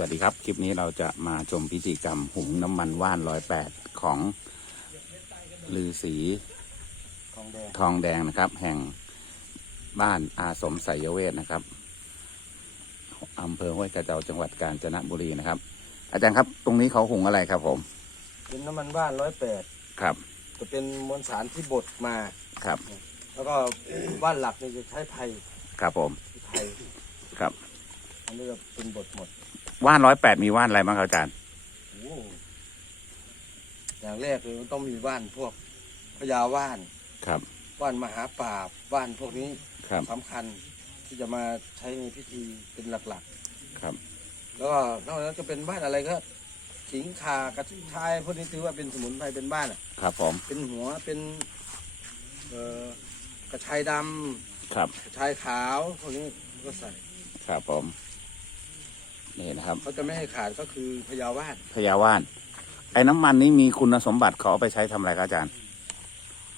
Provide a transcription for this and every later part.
วัสดีครับ คลิปนี้เราจะมาชมพิธีกรรมหุงน้ำมันว่านร้อยแปดของลือสีทองแดงทองแดงนะครับ แห่งบ้านอาสมไสยเวทนะครับอำเภอห้วยกระเจ้าจังหวัดกาญจนบุรีนะครับ อาจารย์ครับ ตรงนี้เขาหุงอะไรครับผม เป็นน้ำมันว่านร้อยแปดครับ จะเป็นมวลสารที่บดมาครับ แล้วก็ว่านหลักเนี่ยจะใช้ไผ่ครับผมไผ่ครับอันนี้ก็เป็นบดหมด ว่านร้อยแปดมีว่านอะไรบ้างครับอาจารย์ โอ้อย่างแรกเลยมันต้องมีว่านพวกพญาว่านครับ ว่านมหาป่าบว่านพวกนี้ครับ สำคัญที่จะมาใช้ในพิธีเป็นหลักครับ ๆ แล้วก็นอกจากนั้นก็เป็นว่านอะไรก็ขิงขากระชิชายพวกนี้ถือว่าเป็นสมุนไพรเป็นบ้านอะครับผม เป็นหัวเป็นเอ่อกระชายดำครับชายขาวพวกนี้ก็ใส่ ครับผม นี่นะครับเขาจะไม่ให้ขาดก็คือพยาว่านพญาว่านไอ้น้ำมันนี้มีคุณสมบัติเขาเอาไปใช้ทำอะไรครับอาจารย์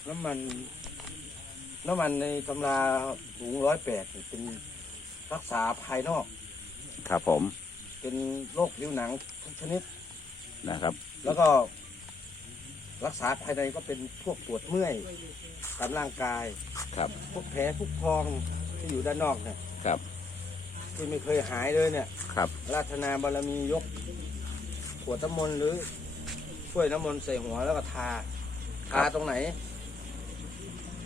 น้ำมัน น้ำมันในตำราสูงร้อยแปดเป็นรักษาภายนอก ครับผมเป็นโรคผิวหนังทุกชนิด นะครับ แล้วก็ รักษาภายในก็เป็นพวกปวดเมื่อยตามร่างกาย ครับ พวกแผลพวกพองที่อยู่ด้านนอกเนี่ยครับ ที่ไม่เคยหายเลยเนี่ยครับ ราธนาบารมียกขวดน้ำมนต์หรือช่วยน้ำมนต์ใส่หัวแล้วก็ทาทาตรงไหน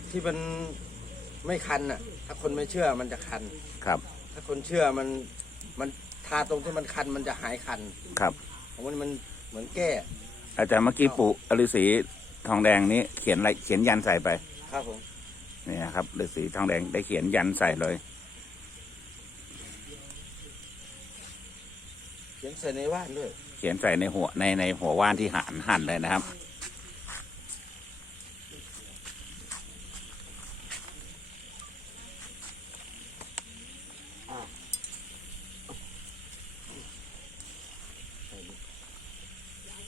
ที่มันไม่คันอะ ถ้าคนไม่เชื่อมันจะคัน ครับถ้าคนเชื่อมันมันทาตรงที่มันคันมันจะหายคันครับของมันมันเหมือนแก้ อาจารย์เมื่อกี้ปู่ฤาษีทองแดงนี้เขียนอะไรเขียนยันใส่ไปครับผม นี่นะครับฤาษีทองแดงได้เขียนยันใส่เลย ขียนใส่ในว่านด้วยเขียนใส่ในหัวในในหัวว่านที่หันหั่นเลยนะครับ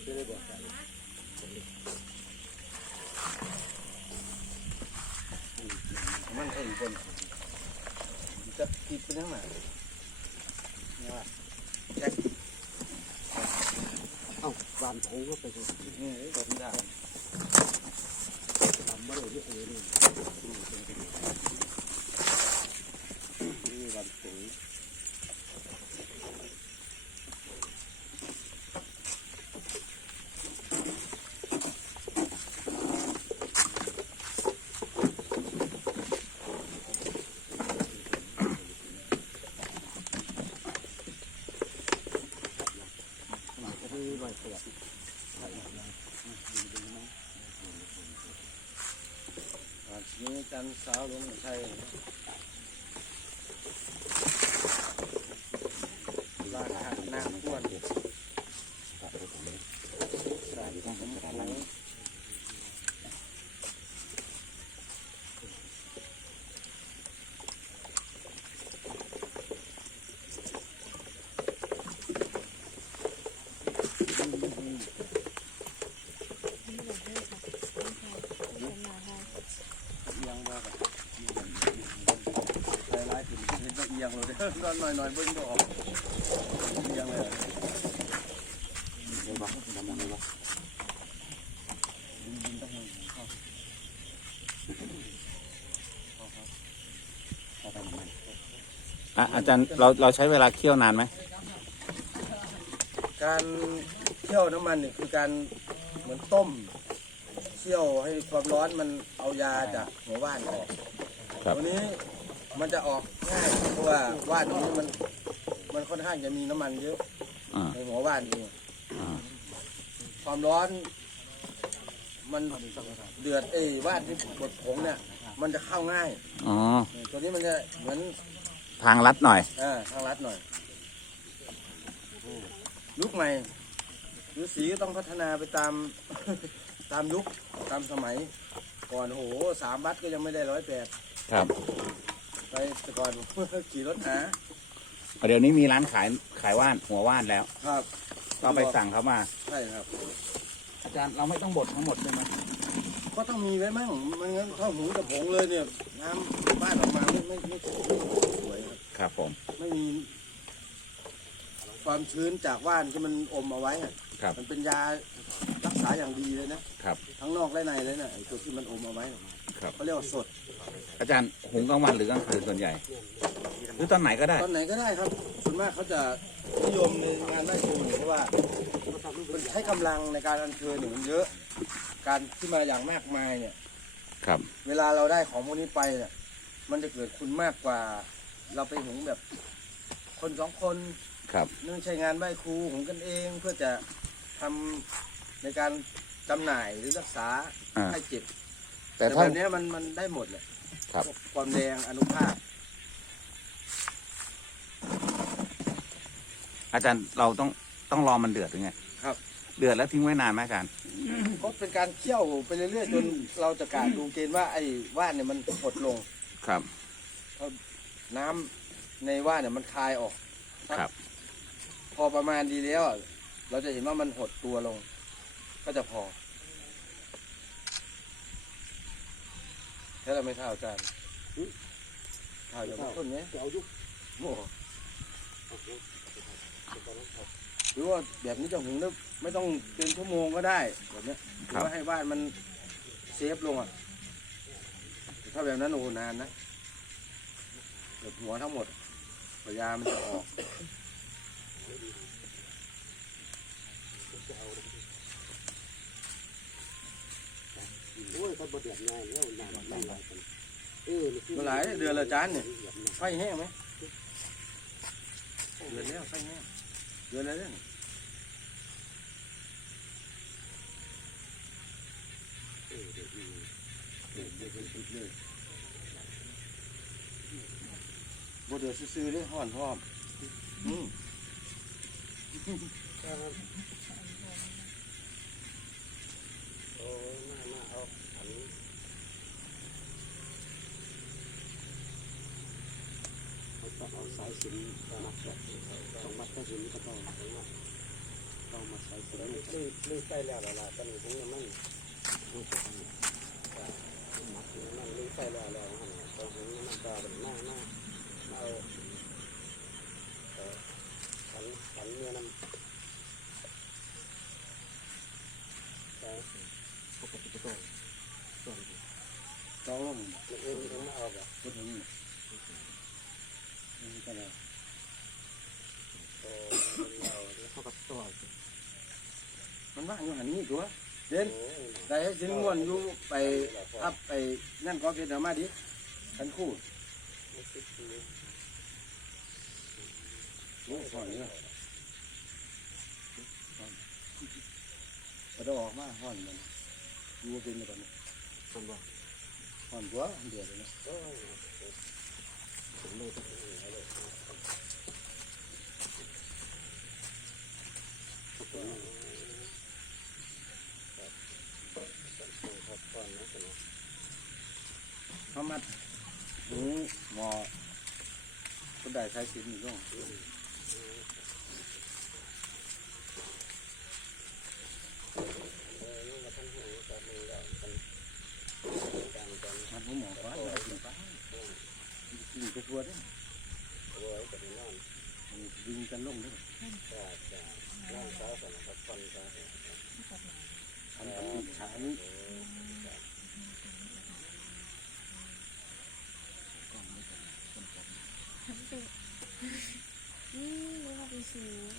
จะได้บอกกันมันเองคนจะติดไปนั่งไหนเนี่ยว่าแจ็ค เอ้าบานโถงก็ไปดู นี่ผมได้ ทำมาเลยที่เอนี่นี่บานโถง ข นาดที่ใบเสียบ อ่าทีนี้จันทร์สาวลงใช่ลาขาดน้ำท่วนใส่ของผมของ เอียงบ่ครับใส่ร้ายถึงเห็นว่าเอียงเลยเด้อ นอน หน่อยหน่อยเบิ่งบ่ออกเอียงเลยเลยบอกทำอะไรวะอะอาจารย์เราเราใช้เวลาเคี่ยวนานไหม การเคี่ยวน้ำมันนี่คือการเหมือนต้มเคี่ยวให้ความร้อนมันเอายาจากหัวว่านออกครับตัวนี้ มันจะออกง่ายเพราะว่าว่านตรงนี้มัน มันค่อนข้างจะมีน้ำมันเยอะอ่าในหัวว่านนี่อ่าความร้อน มันเดือดเอ้ยว่านที่บดผงเนี่ย มันจะเข้าง่าย อ๋อตัวนี้มันจะเหมือนทางลัดหน่อย อ่าทางลัดหน่อยยุคใหม่ฤาษีก็ต้องพัฒนาไปตาม ตามยุคตามสมัย ก่อนโอ้โหสามวัดก็ยังไม่ได้ร้อยแปดครับ ไปแต่ก่อนขี่รถหาเดี๋ยวนี้มีร้านขายขายว่านหัวว่านแล้ว ครับก็ไปสั่งเขามา ใช่ครับ อาจารย์เราไม่ต้องบดทั้งหมดใช่ไหมก็ต้องมีไว้มั่งไมันงั้นถ้าหมูกับผงเลยเนี่ยน้ำบ้านออกมาไม่ไม่ไม่สวยครับครับผม ไม่มี ความชื้นจากว่านที่มันอมเอาไว้อะครับ มันเป็นยารักษาอย่างดีเลยนะครับ ทั้งนอกและในเลยนะไอ้ตัวที่มันอมเอาไว้น่ะครับ เขาเรียกว่าสด อาจารย์หุงกลางวันหรือกลางคืนส่วนใหญ่ หรือตอนไหนก็ได้ ตอนไหนก็ได้ครับส่วนมากเขาจะนิยมในงานไหว้ครูเนี่ยเพราะว่ามันใช้กำลังในการอัญเชิญเนี่ยมันเยอะ การที่มาอย่างมากมายเนี่ย ครับ เวลาเราได้ของพวกนี้ไปเนี่ยมันจะเกิดคุณมากกว่า เราไปหุงแบบ คนสองคนครับ เนื่องใช้งานไหว้ครูหุงกันเองเพื่อจะทำในการจำหน่ายหรือรักษาอ่า ให้เจ็บแต่แต่ถ้าแบบเนี้ยมันมันได้หมดเลย ครับพวกความแดงอนุภาคอาจารย์เราต้องต้องรอมันเดือดหรือไงครับ เดือดแล้วทิ้งไว้นานไหมอาจารย์ก็เป็นการเคี่ยวไปเรื่อยๆจนเราจะกาดูเกณฑ์ว่าไอ้ว่านเนี่ยมันหดลงครับน้ำในว่านเนี่ยมันคายออก ครับ พอประมาณดีแล้วอะเราจะเห็นว่ามันหดตัวลง ก็จะพอ แค่เราไม่เท่าอาจารย์เท่าอย่างต้นเนี้ยเอายุโอ้โหหรือว่าแบบนี้จะหุงได้ไม่ต้องเป็นชั่วโมงก็ได้แบบเนี้ยหครืรับอว่าให้ว่านมันเซฟลงอะแต่ถ้าแบบนั้นโอ้โหนานนะแบบหัวทั้งหมดปยามันจะออก อ้ยถ้าบ่เดือดง่ายแล้วน้ำไม่ไหลกันเออเมื่อไหร่เดือนละจานเนี่ย ไฟแห้งไหมเดือนแล้วไฟแห้งเดือนอะไรเนี่ยเออเดือดเดือดเดือดเดือดบ่เดือดซื้อๆได้ห่อนพร้อมอืม โอ้มามาเอาอันนี้ เขาต้อาสายสินมัดแบบต้องมัดก็สิญก็ต้องต้องมาสายสิญจนนี่นี่ใกล้แล้วล่ะตอนนี้ผมยังไม่รู้สึกมัดนั่นนี่ใกล้แล้วแล้วตอนนี้มันก็เป็นหน้าหน้าเอาขันขันเนื้อน้ำปกติก็ต้องต้องต้องเอาแบบก็ถึง นี่นี่ก็เลยโอ้เราแล้วเขาก็ต่อมันว่างอยู่หันนี้ตัวเด่นโอ้ยได้ให้สินม่วนอยู่ไปอัพไปนั่นก็เพชรเอามาดิทันคู่โอ้ก่อนนี้นะก็ต้องออกมาห่อนมันอยู่ว่าเป็นก่อนคนบอกห่อนกว่าเดือดเลยนะโอ้ยผม เลยต้องเอาเลยครับก่อนนะคนนี้ เขามัดหูงอก็ได้ใช้สินอยู่ตรง เออนี่มาทั้งหูกับมือแล้วกันกันกัน มันหูหมอฟ้าได้กินฟ้า กินไปทั่วเด้โอ้ยกับนั่นมันยิงกันลงเด้จะจะนั่งเช้ากันนะครับฟันกันอันนี้ฉานี้นี่รู้ว่าเป็นสูง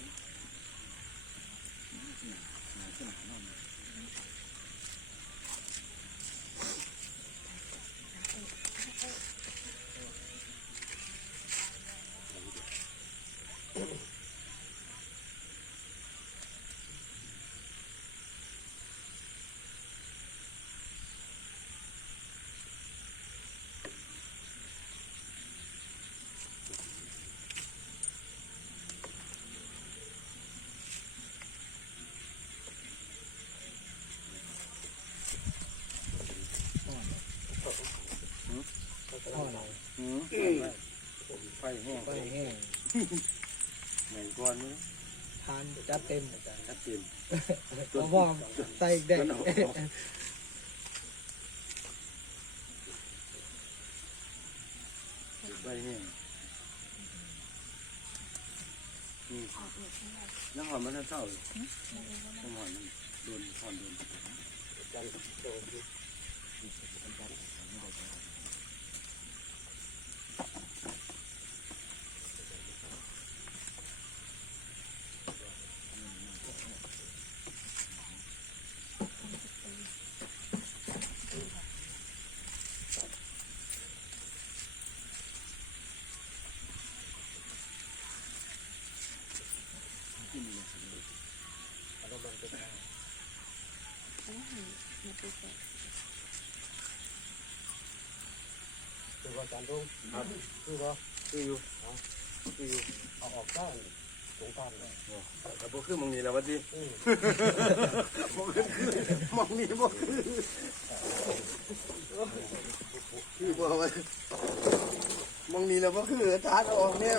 อืมไฟแห้ง ไป แห้งเหมือนก้อนมั้ยทานจัดเต็มอาจารย์ชัดเจนพอพอใส่แดงไฟแห้งออกเอกไม่ได้ยังหอมมันเศร้าอยู่ไม่ได้ว่ายังหอมมันโดนทอนโดนจันโตดีไม่ได้หันมาตีแก คื อว่ารย์รุ่งครับคือว่าคืออยู่คืออยู่เอาออกข้างสงการเลยแต่พวกคือมองนี้แล้ววะที่อืมองคือมองนี้มองคือคือบอกว่ามองนี้แล้วก็คือทานออกเนี่ย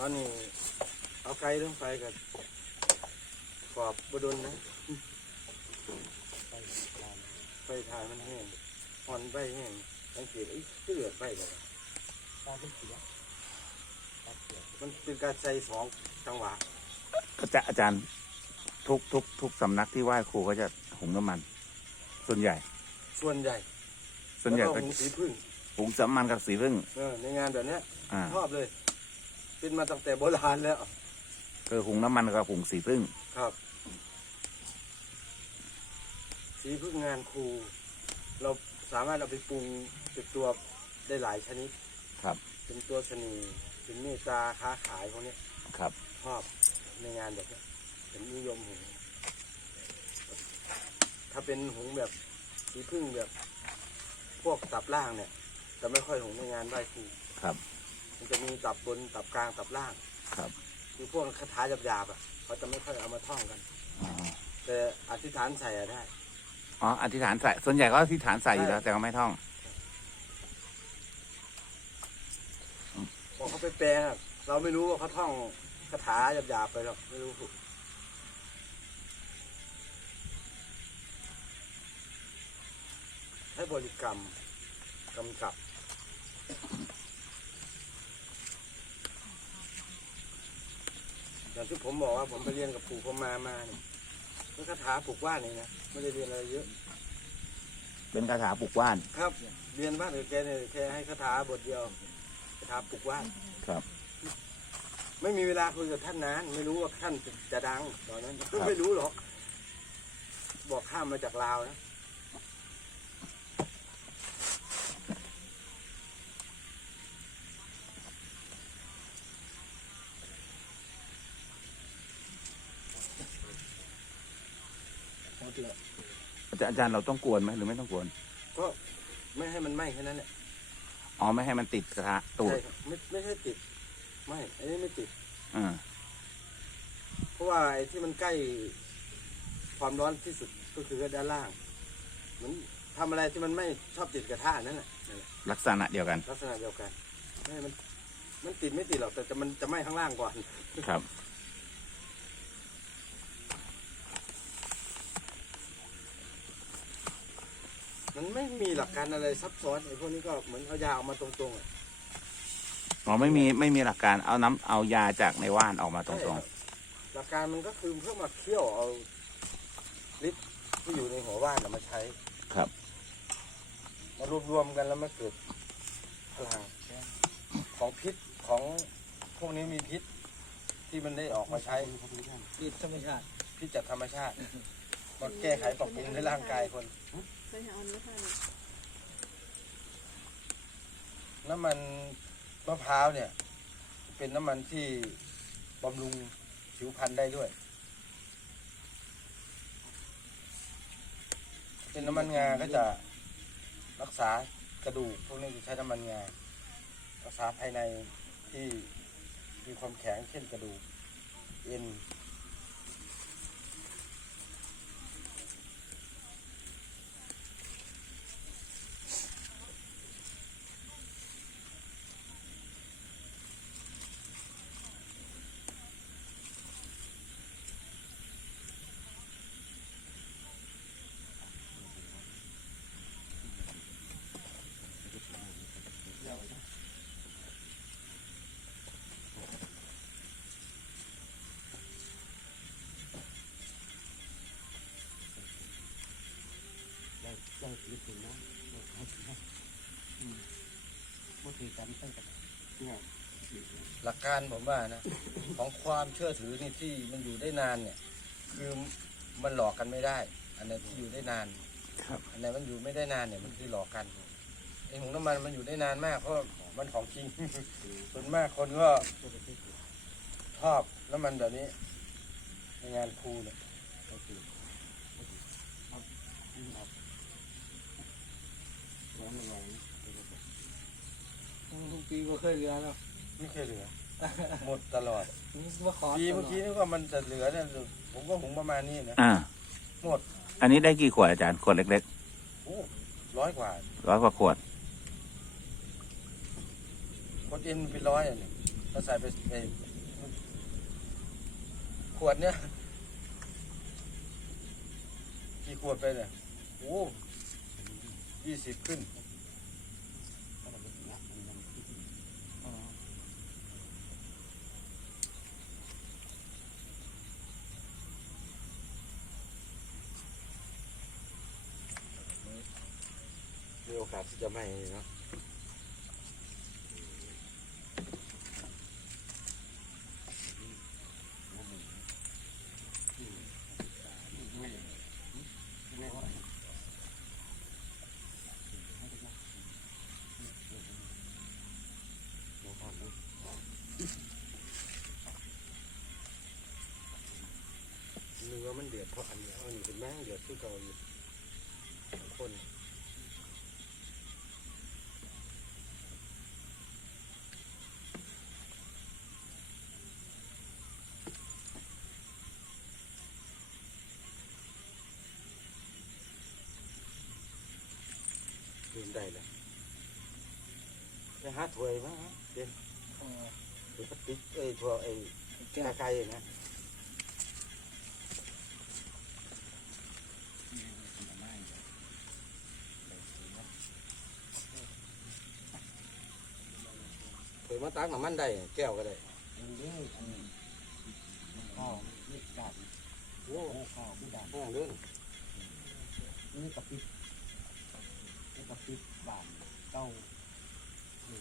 ตอนนี้เอา ไกลลงไปกับขอบบดนนะไฟทายมันแห้งอ่อนใบแห้งสังเกตไอ้เลือดใบเลยตาเป็นเสียตาเสียมันเป็นการใส่สองจังหวะอาจารย์อาจารย์ทุกทุกทุกสำนักที่ไหว้ครูก็จะหุงน้ำมัน ส่วนใหญ่ ส่วนใหญ่ ส่วนใหญ่แล้วก็ก็หงสีพึ่งหุงสำมันกับสีพึ่ง เออในงานแบบเนี้ยอ่า ชอบเลย เป็นมาตั้งแต่โบราณแล้ว คือหุงน้ำมันกับหุงสีพึ่งครับ สีพึ่งงานครู เราสามารถเอาไปปรุงเป็นตัวได้หลายชนิด ครับ เป็นตัวชนีเป็นเมตตาค้าขายพวกเนี้ยครับชอบในงานแบบเนี้ยผมนิยมหุงถ้าเป็นหุงแบบสีพึ่งแบบพวกตับล่างเนี่ยจะไม่ค่อยหุงในงานไหว้ครูครับ มันจะมีตับบนตับกลางตับล่างครับ คือพวกคาถาหยาบๆอะเขาจะไม่ค่อยเอามาท่องกัน อ๋อแต่อธิษฐานใส่อะได้ อ๋ออธิษฐานใส่ส่วนใหญ่ก็อธิษฐานใส่อยู่แล้ว แต่ก็ไม่ท่อง พอเขาไปแปลอะเราไม่รู้ว่าเขาท่องคาถาหยาบๆไปหรอกไม่รู้ให้บริกรรมกำกับ อย่างที่ผมบอกว่าผมไปเรียนกับปู่พรหมามาเนี่ยเป็นคาถาปลูกว่านเองนะไม่ได้เรียนอะไรเยอะ เป็นคาถาปลุกว่าน ครับ เรียนบ้านกับแกเนี่ยแกให้คาถาบทเดียวคาถาปลุกว่านครับ ไม่มีเวลาคุยกับท่านนานไม่รู้ว่าท่านจะดังตอนนั้นครับไม่รู้หรอก บอกข้ามมาจากลาวนะ เลยอาจารย์อาจารย์เราต้องกวนไหมหรือไม่ต้องกวน ก็ไม่ให้มันไหม้แค่นั้นแหละอ๋อไม่ให้มันติดกระทะตูดใช่ครับไม่ไม่ใช่ติดไม่อันนี้ไม่ติด อ่าเพราะว่าไอ้ที่มันใกล้ความร้อนที่สุดก็คือด้านล่างเหมือนทำอะไรที่มันไม่ชอบติดกระทะนั่นแหละนั่นแหละลักษณะเดียวกันลักษณะเดียวกันไม่ให้มันมันติดไม่ติดหรอกแต่จะมันจะไหม้ข้างล่างก่อน ครับ มันไม่มีหลักการอะไรซับซ้อนไอ้พวกนี้ก็เหมือนเอายาออกมาตรงๆอะอ๋อไม่มีไม่มีหลักการเอาน้ำเอายาจากในว่านออกมาตรใช่งครับหลักการมันก็คือเพื่อมาเคี่ยวเอาฤทธิ์ที่อยู่ในหัวว่านน่ะมาใช้ๆครับ มารวบรวมกันแล้วมาเกิดพลังของพิษของพวกนี้มีพิษที่มันได้ออกมาใช้ดีธรรมชาติ พิษจากธรรมชาติมาแก้ไขปรับปรุงในร่างกายคน เคยเอาไม่ทันน้ำมันมะพร้าวเนี่ย เป็นน้ำมันที่บำรุงผิวพรรณได้ด้วย เป็นน้ำมันงาก็จะรักษากระดูกพวกนี้จะใช้น้ำมันงารักษาภายในที่มีความแข็งเช่นกระดูกเอ็น ยึดถึงนะบ่ถือกันตั้งแต่เนี่ย หลักการผมว่านะของความเชื่อถือนี่ที่มันอยู่ได้นานเนี่ย คือมันหลอกกันไม่ได้ อันไหนที่อยู่ได้นานครับอันไหนมันอยู่ไม่ได้นานเนี่ยมันคือหลอกกันไอหงน้ำมันมันอยู่ได้นานมากเพราะมันของจริงส่วนมากคนก็ชอบน้ำมันแบบนี้ ในงานครูเนี่ยร้อนแรงทุกปีก็เคยเหลือแล้ว ไม่เคยเหลือ หมดตลอดมาขอปีเมื่อกี้นี่ก็มันจะเหลือเนี่ยผมก็หุงประมาณนี้นะอ่า หมดอันนี้ได้กี่ขวดอาจารย์ขวดเล็กโอ้ร้อยกว่าๆร้อยกว่าขวด คนอินเป็นร้อยอะเนี่ยเราใส่ไปในขวดเนี่ยกี่ขวดไปเนี่ยโอ้ยี่สิบขึ้น มีโอกาสที่จะไม่เนาะเนื้อมันเดือดเพราะอันนี้อันนี้เป็นแม่งเดือดที่เก่าอยู่คน ดื่ม ได้เลยไปหาถ้วยมาฮะเป็นหรือพลาสติกเอ้ยถ้วยไอ้แก้ไก่นะถ้วยมาตักน้ำมันได้ แก้วก็ได้ข้าวนี่กาดโอ้ข้าวผู้ด่านห้องเรื่องนี่กะปิ นี่กะปิบานเก้านี่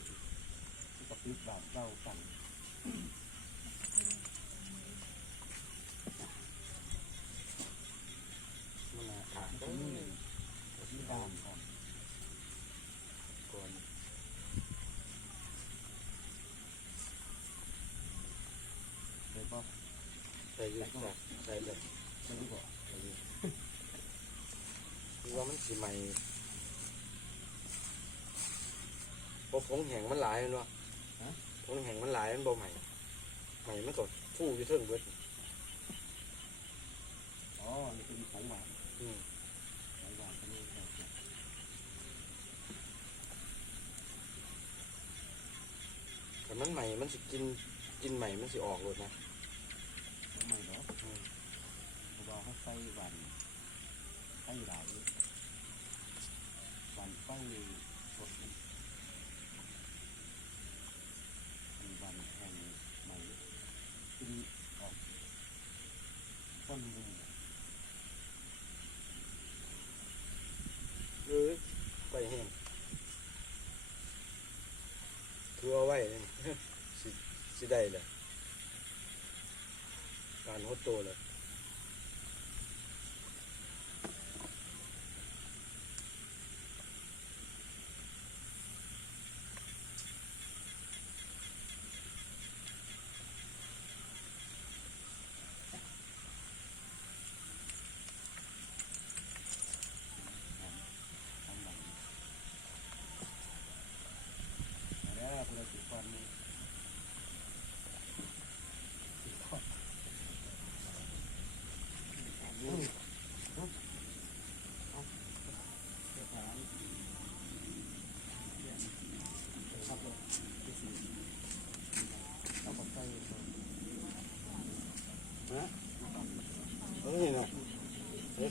กะปิบานเก้ากันมันน่าขาดตรงนี้กะปิบานครับก่อนเลยก็ใส่ยืดใส่เลยไม่รู้บอกคือว่ามันสีใหม่ พอผงแห้งมันหลายเนาะผงแห้งมันหลายมันบ่ใหม่ใหม่มันก็ฟูอยู่เทิงเบิดอ๋อนี่เป็นของหวานอืมของหวานก็นี่ครับแต่มันใหม่มันสิกินกินใหม่มันสิออกเลยนะของใหม่เหรออืมเขาบอกให้ใส่หวานไส้หลายหวานไส้สดมีหวานแห้งใหม่กินออกต้นนึง หรือไปแห้งคือเอาไว้ นี่ สิสิ ได้เลยการหดตโตเลยเฮ้ยเนาะ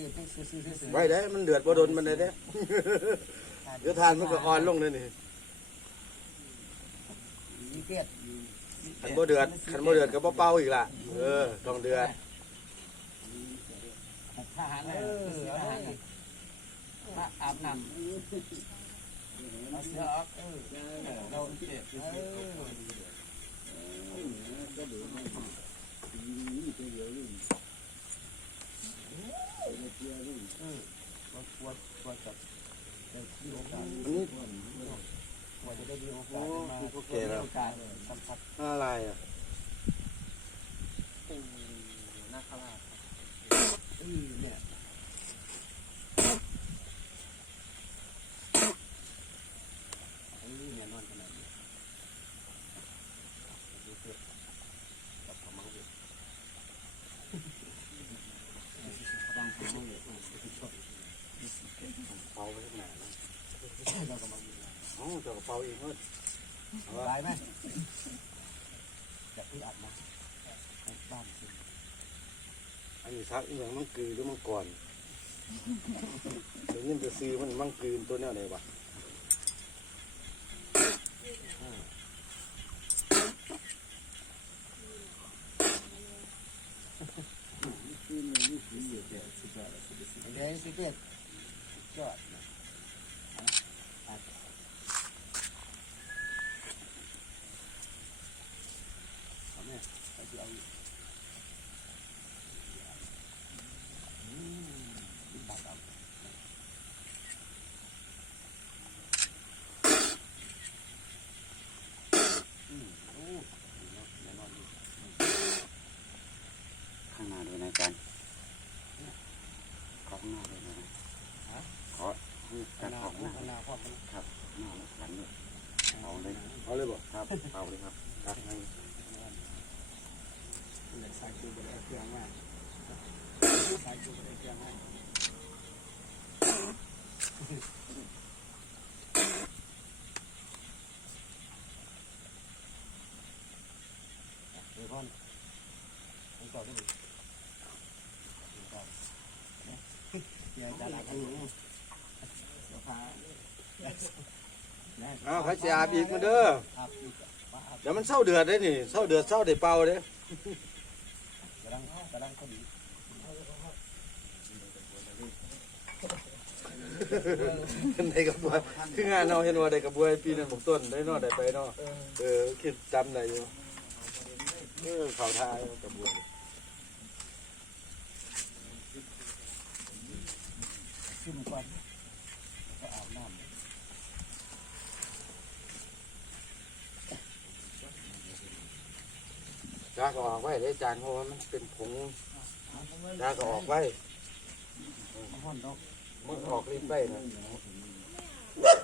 อ็ดตั้งซื้อๆๆไว้ได้มันเดือดบ่โดนมันเลยเด้เดี๋ยวทานมันก็อ่อนลงเลยนี่มีเปียดขันบ่เดือดขันบ่เดือดก็บ่เป่าอีกล่ะ เออ ต้องเดือด ทหารเออทหารถ้าอาบน้ำเอาเสือออกเออเราเจ็บเออปวดปวดกับมีโอกาสอันนี้ปวดจะได้มีโอกาสมาโอเคแล้วอะไรอะปู่นาคราชอือเนี่ยอือเนี่ยนอนขนาด เอเวทดังเวทเป่าไว้ข้างหน้านะเรากำลังเอ้าเจ้าก็เป่าอีกเฮ้ยเอาวะตายไหมอยากที่อัดนะบ้านสิ อันนี้ซักอีหยังมังกือหรือมังกรเดี๋ยวนี้จะซื้อมันมังกืนตัวแนวไหนวะแดงสิเด็ดยอดนะอัดเอาแม่เอาที่เอาอืมบักเอาอืมโอ้ดีเนาะแน่นอนดี ข้างหน้าด้วยนะอาจารย์ขอข้างหน้าด้วยนะขอให้อาจารย์ขอข้างหน้า ข้างหน้าพ่อมัน ครับหน้าแล้วขันเลยเอาเลย เอาเลยบ่ ครับเอาเลยครับให้ใส่ตู้ไปได้เครื่องมาใส่ตู้ไปได้เครื่องมากดี๋ยวก่อนผมต่อได้ไหมผมต่อเนี่ยเดี๋ยวจะหลักกันอยู่เดี๋ยวพา เอาใครสิอาบอีกมาเด้ออาบอีกมาอาบเดี๋ยวมันเศร้าเดือดได้นี่เศร้าเดือดเศร้าได้เป่าเด้กระดังกระดังก็ดีได้กับบวยคืองานเนาะเห็นว่าได้กับบวยปีนั้นผมต้นได้เนาะได้ไปเนาะเออคิดจำได้อยู่เออเขาทายกับบวยขึ้นก่อนก็อาบน้ำ ยาก็ออกไว้ได้จานเพราะว่ามันเป็นผงยาก็ออกไว้ห้อนดอกมันออกลิ้นไปนะเ